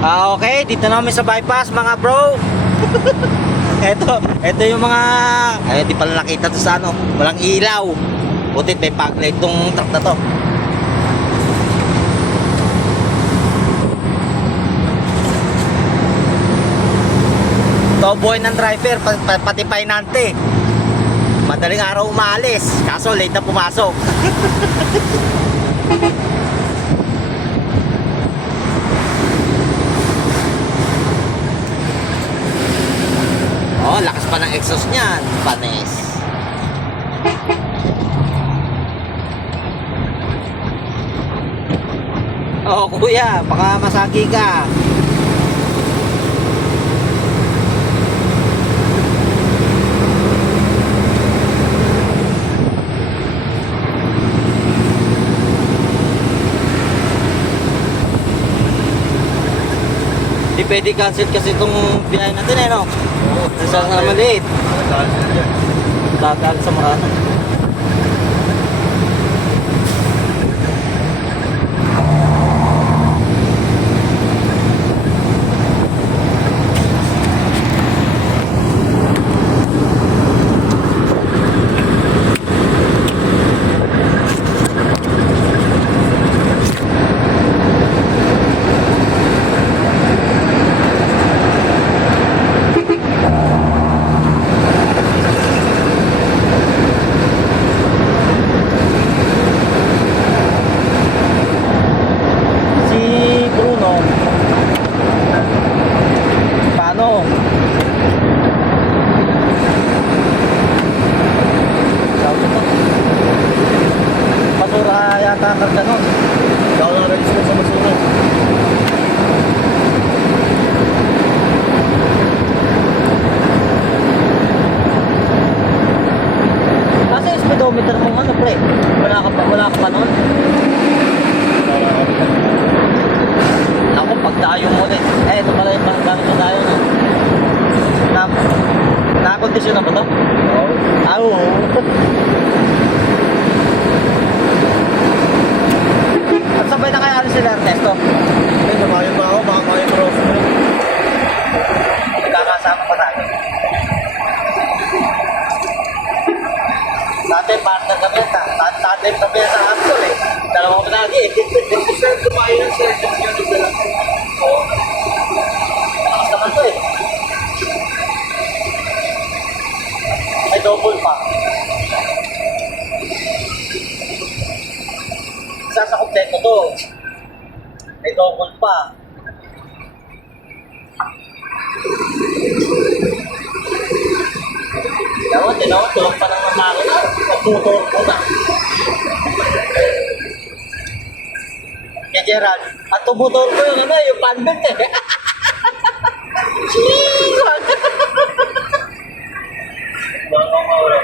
Okay, dito na kami sa bypass mga bro. Ito yung mga di pala nakita to sa ano, walang ilaw. Butit may backlight tong truck na to. Toboy ng driver, pati painante. Madaling araw umaalis, kaso late na pumasok. Oh, lakas pa ng exhaust niyan, panes. Oh, kuya, baka masagi ka. Hindi pwede cancel kasi itong biyahe natin eh, no? Oo. Nasa maliit. Dagal sa Marano. Karga nun. Ikaw na register sa basura. Kasi yung speedometer mo ano pre? Wala ka pa nun? Ako pagdayo mo ulit. Ito pala yung gamit mo tayo na. Nakakondisyon na ba ito? Oo. Oo. At sabay na kaya sila Ernesto? Ay, namayon ba ako? Baka mayon mo ako. Magkakasama pa tayo. Dati partner kami, tatay kami sa Apple eh. Dalawang pinagi eh. Sir, tumayo ng sessions yun. Oo. Lakas naman to eh. May double pa. Isa sa kompleto to. May double pa. Tinawa, tulog pa ng makina. Pagtutor ko na. Kaya Gerald, at tumutor ko yung ano, yung panbelt eh. Jeez! Mga mauro.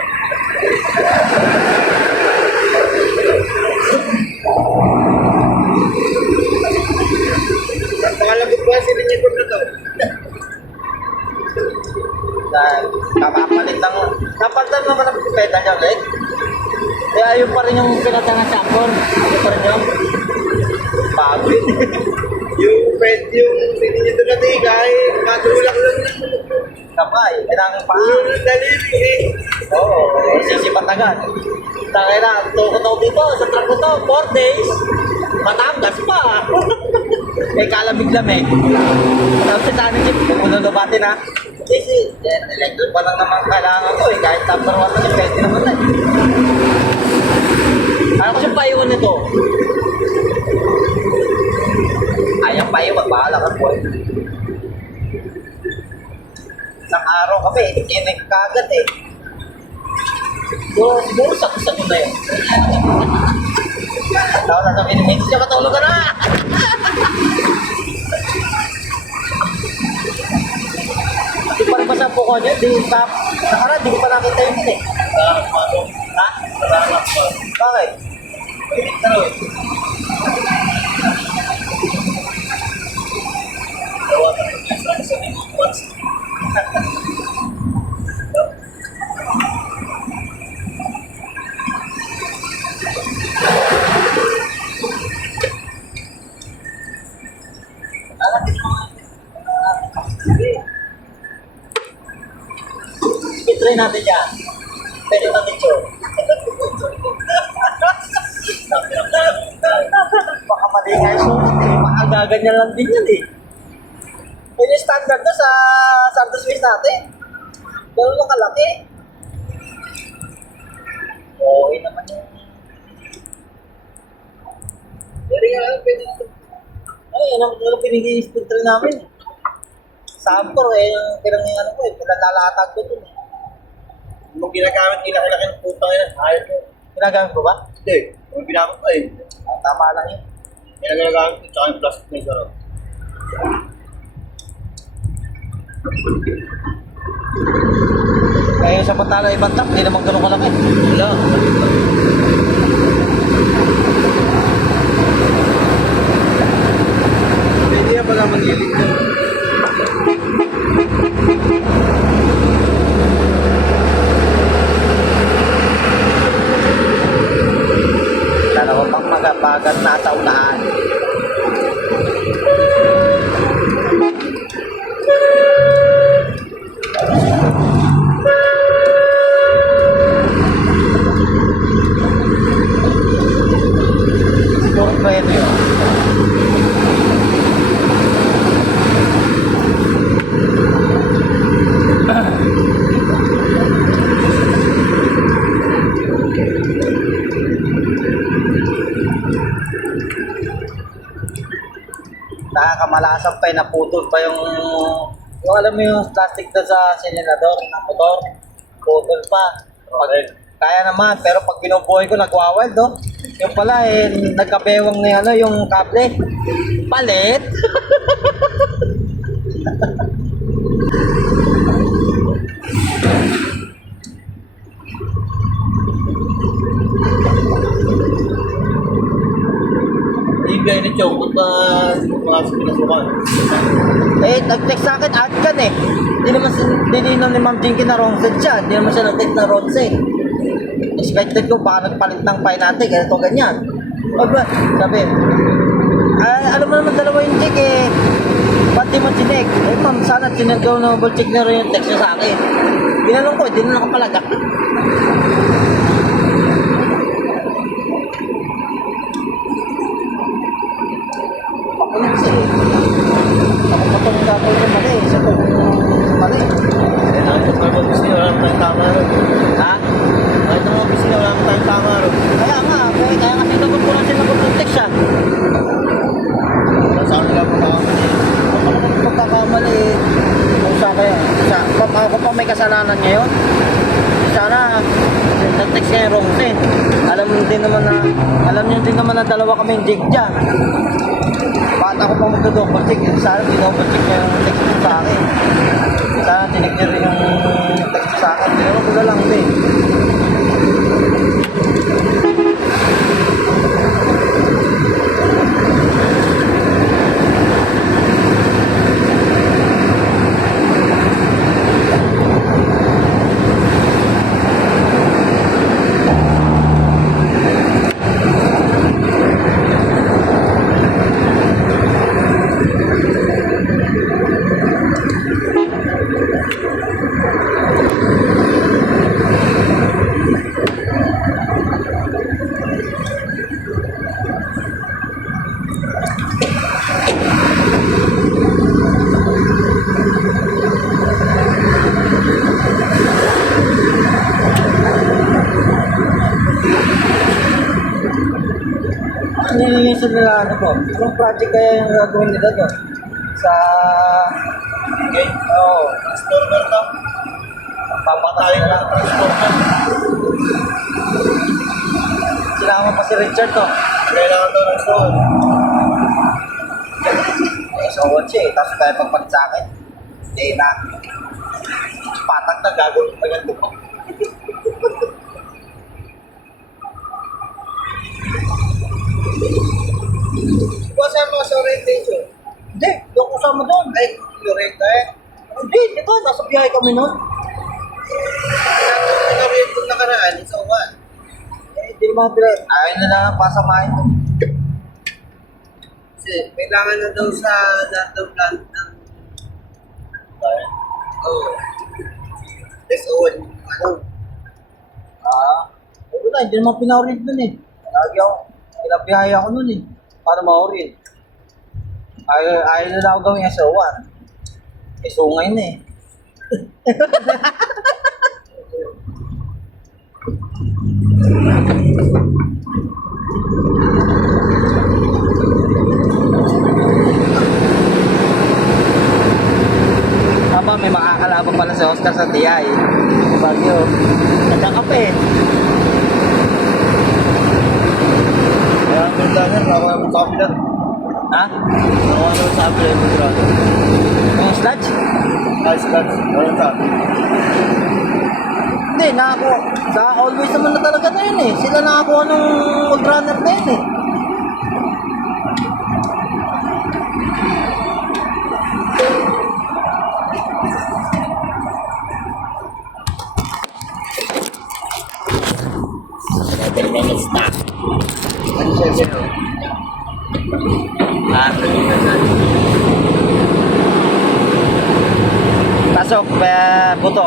Nakalagot ba sila niya na to? Dahil kakapalit lang. Napalitan naman ang pedal niya ulit. Kaya yun pa rin yung pinata ng chakor. Yun pa rin yung pagod. yung sininyo na to kahit matulak lang ng Kapay, kailangan pa. ulo ng daliri eh. Oo, sisipat agad. Tangay na, tukot dito sa truck na to, 4 days. Matangas pa. Eh, kalamig-lamig. Tapos sa tanong chip, kung lulubatin ha. Kasi, electric pa lang naman kailangan ko eh. Kahit number 1 na pwede naman na eh. Ayaw ko siyang paiwan nito. Ayaw paiwan, bahala ka po eh. Isang araw kami, inig kagad eh. Siguro sagot na yun. Tawag na sabihin, hindi siya matulog ka na! Di pa rin ba sa buko niya? Nakaraan, di ko pa nakita yun eh. Ha? Bakit? Ano eh? Alam mo I-try natin yan. Pwede na nito. Baka mali nga yung sulit eh. Baka gaganyan lang din yan eh. Yun yung standard na sa Santos Swiss natin. Ganun lang kalaki. Okay naman yung... Pwede nga lang, pwede ito. Ay, yan ang pinag-i-filter namin. Sampor eh, yung pinag-i-ano ko eh, pinaglalatag ko dun eh. Kung ginagamit nila kalaki ng putang yan, ayaw ko. Ginagamit ko ba? Hindi, kung ginamit ko eh. Tama lang yun. Ginagamit ko, tsaka yung plastic na sarap. Kaya sa pantala ibang truck, hindi naman ganun kalaki. Wala. Hindi na pala mag-ilit na. Dalawa pang magabagat na sa unahan. Siguro pwede yun. Nakakamalasang pa, naputol pa yung alam mo yung plastic na sa silinador ng motor, putol pa. Kaya naman, pero pag binubuhay ko nagwawild, no? Yung pala eh, nagkabewang na ano, yung kable. Palit! Hindi kayo ni Chong, kung mga pinasukan. Eh, nag-text sa akin, ad kan eh. Hindi naman ni Ma'am Jinky na wrong set siya. Hindi naman siya nag-text na wrong set. Expected ko, baka nagpalit ng file natin, ganito, ganyan. Sabi, alam mo naman dalawa yung check eh. Ba't di mo chinek? Eh ma'am, sana chinagaw na double check na rin yung text niya sa akin. Ginanong ko, hindi na nakapalagak. Pakulit siya eh. Ako pa itong gagawin ng mali. Isa itong mali. Kaya namin sa mga opisina, wala naman tayong tama ron. Ha? Kahit sa mga opisina, wala naman tayong tama ron. Kaya nga, kaya kasi nagot ko lang siya ng text siya. Saan nila po nakakamali? Ako magkakamali eh. Kung sa kaya, ako pa may kasalanan ngayon. Sana, nag-text kayo wrong set. Alam niyo din naman na dalawa kaming jig dyan. Bakit ako pa magdo-double check? Sana di-double check niya yung text niya sa akin. Sana tinig niya rin yung text niya sa akin. Pero ko na lang din. Nililisan nila ano po? Anong project kaya yung gagawin nila doon? Sa... Okay? Oo. Transformer to. Papatayin Tayo na na lang. transformer. Sinama pa si Richard to. Kailangan to ng phone. Eh, so what siya eh. Tapos tayo pagpalit sa akin. Hindi na. Patag na gagawin pa ganito po. Basta mga sa orientation. Hindi, doon ko sama doon. Ay, Loretta eh. Hindi, di ba? Nasa biyahe kami noon. Nag-orient kong nakaraan, so what? Eh, di naman pila. Ayaw na lang ang pasamahin mo. Kasi kailangan na daw sa lahat ng plant ng Oo. SO1, ano? Wala, hindi naman pina-orient nun eh. Lagi ako, pinabiyaya ako nun eh. Para ma-orient. Ayaw na ako gawin SO1. Eh, sungay na eh. Tama, may makakalaban pala si Oscar sa TI. Bagyo. Nagkakape. Kaya ang ganda nga, ako naman sa kapila. Ha? Ako naman sa kapila yung grado. Yung sludge? Ay, sludge. Ano sa? Hindi, nakakuha. Sa always naman na talaga na yun eh. Sila nakakuha ng old runner na yun eh. Ano siya sa'yo? Ah. Pasok, buto.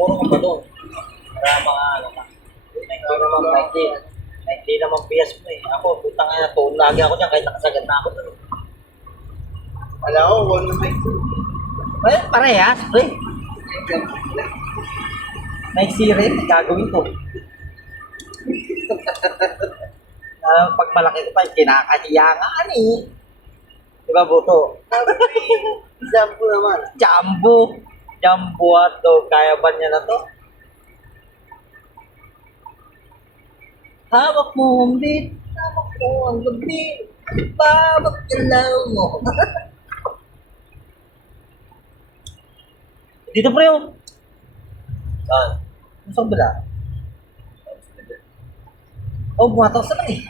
Muro ka pa doon. Para mga ano ka. Hindi naman bias mo eh. Ako, putang ina to. Lagi ako dyan kahit nakasagad na ako doon. Wala ko, one na may. Parehas, pre. Next series, gagawin ko. Pag malaki ko pa, kinakahiyangan eh. Diba, Buto? Jumbo naman. Jumbo. Jumbo ato. Kaya ba niya na to? Hawak mo ang bit. Hawak mo ang gabi. Bawat galaw mo. Dito pre oh. Saan? Saan ba? Oh, bumatak sa lang eh.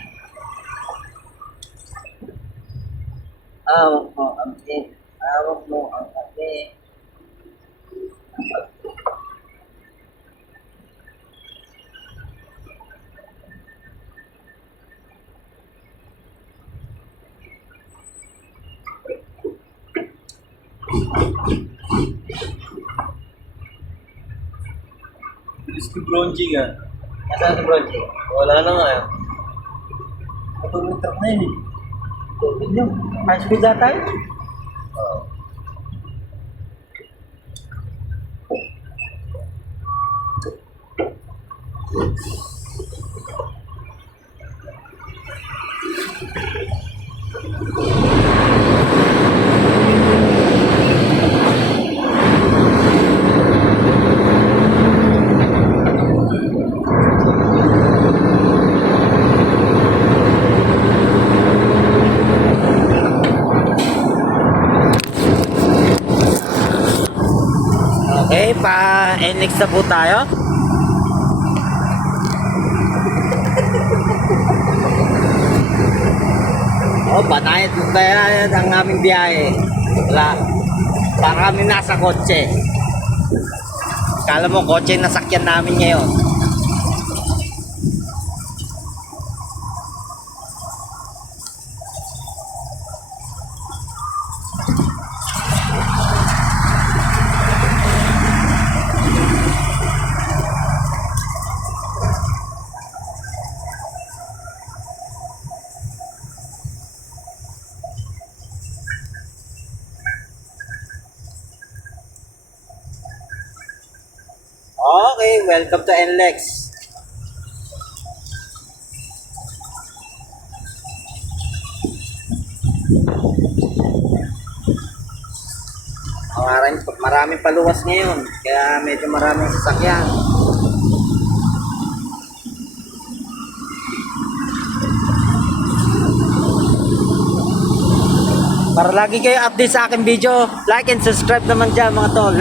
Hawak mo ang bit. Hawak mo ang gabi. Bilis ko bronzing ah. Nasaan si Bronchi? Wala na nga eh. Matulog truck na yun eh. Tubig yun. High speed na tayo. Okay, pa-NX na po tayo. Oh, banayad ang aming biyahe. Wala. Para kami nasa kotse. Kala mo kotse yung nasakyan namin ngayon. Okay, welcome to NLEX. maraming paluwas ngayon. Kaya medyo maraming sasakyan. Para lagi kayo update sa aking video, like and subscribe naman dyan mga tol.